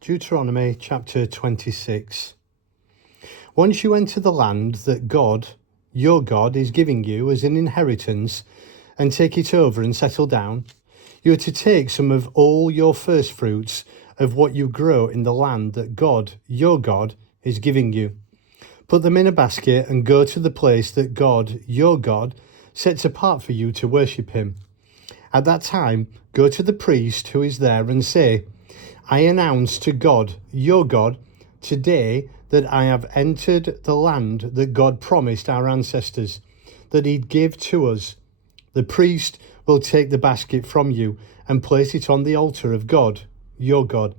Deuteronomy chapter 26. Once you enter the land that God, your God, is giving you as an inheritance and take it over and settle down, you are to take some of all your firstfruits of what you grow in the land that God, your God, is giving you. Put them in a basket and go to the place that God, your God, sets apart for you to worship him. At that time, go to the priest who is there and say, I announce to God, your God, today that I have entered the land that God promised our ancestors, that he'd give to us. The priest will take the basket from you and place it on the altar of God, your God.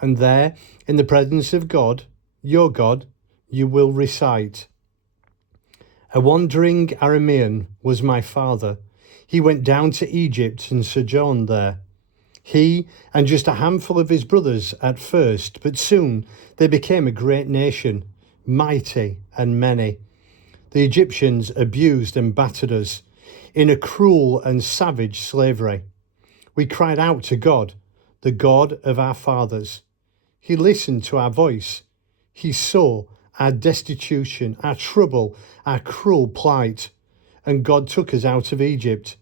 And there, in the presence of God, your God, you will recite. A wandering Aramean was my father. He went down to Egypt and sojourned there. He and just a handful of his brothers at first, but soon they became a great nation, mighty and many. The Egyptians abused and battered us in a cruel and savage slavery. We cried out to God, the God of our fathers. He listened to our voice. He saw our destitution, our trouble, our cruel plight, and God took us out of Egypt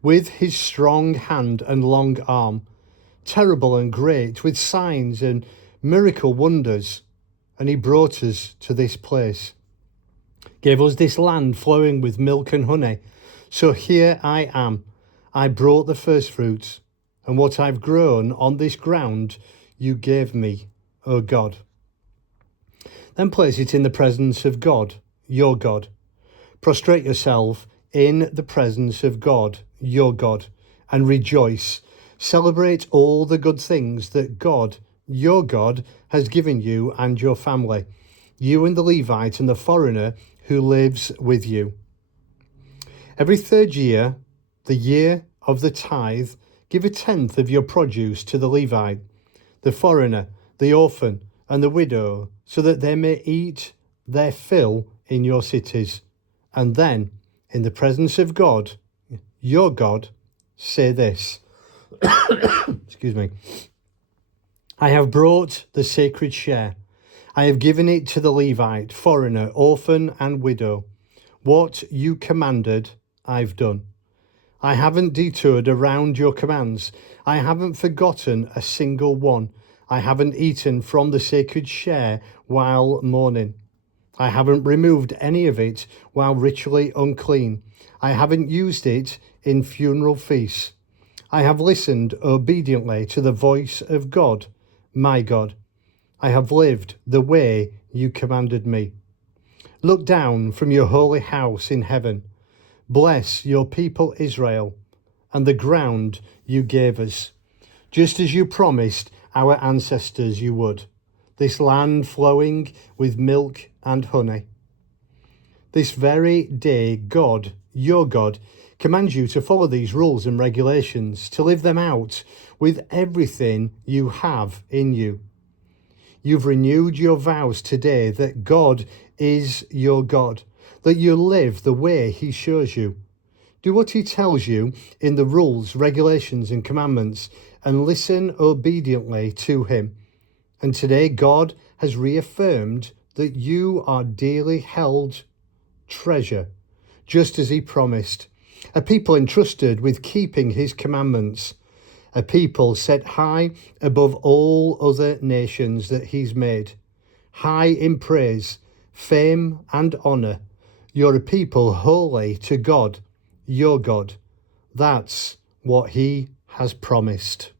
with his strong hand and long arm, terrible and great, with signs and miracle wonders. And he brought us to this place, gave us this land flowing with milk and honey. So here I am. I brought the firstfruits, and what I've grown on this ground you gave me, O God. Then place it in the presence of God, your God. Prostrate yourself in the presence of God, your God, and rejoice. Celebrate all the good things that God, your God, has given you and your family, you and the Levite and the foreigner who lives with you. Every third year, the year of the tithe, give 1/10 of your produce to the Levite, the foreigner, the orphan, and the widow, so that they may eat their fill in your cities. And then, in the presence of God, your God, say this. Excuse me. I have brought the sacred share. I have given it to the Levite, foreigner, orphan, and widow. What you commanded, I've done. I haven't detoured around your commands. I haven't forgotten a single one. I haven't eaten from the sacred share while mourning. I haven't removed any of it while ritually unclean. I haven't used it in funeral feasts. I have listened obediently to the voice of God, my God. I have lived the way you commanded me. Look down from your holy house in heaven. Bless your people Israel and the ground you gave us, just as you promised our ancestors you would, this land flowing with milk and honey. This very day, God, your God, commands you to follow these rules and regulations, to live them out with everything you have in you. You've renewed your vows today that God is your God, that you live the way he shows you. Do what he tells you in the rules, regulations, and commandments, and listen obediently to him. And today God has reaffirmed that you are dearly held treasure, just as he promised. A people entrusted with keeping his commandments. A people set high above all other nations that he's made. High in praise, fame, and honour. You're a people holy to God, your God. That's what he has promised.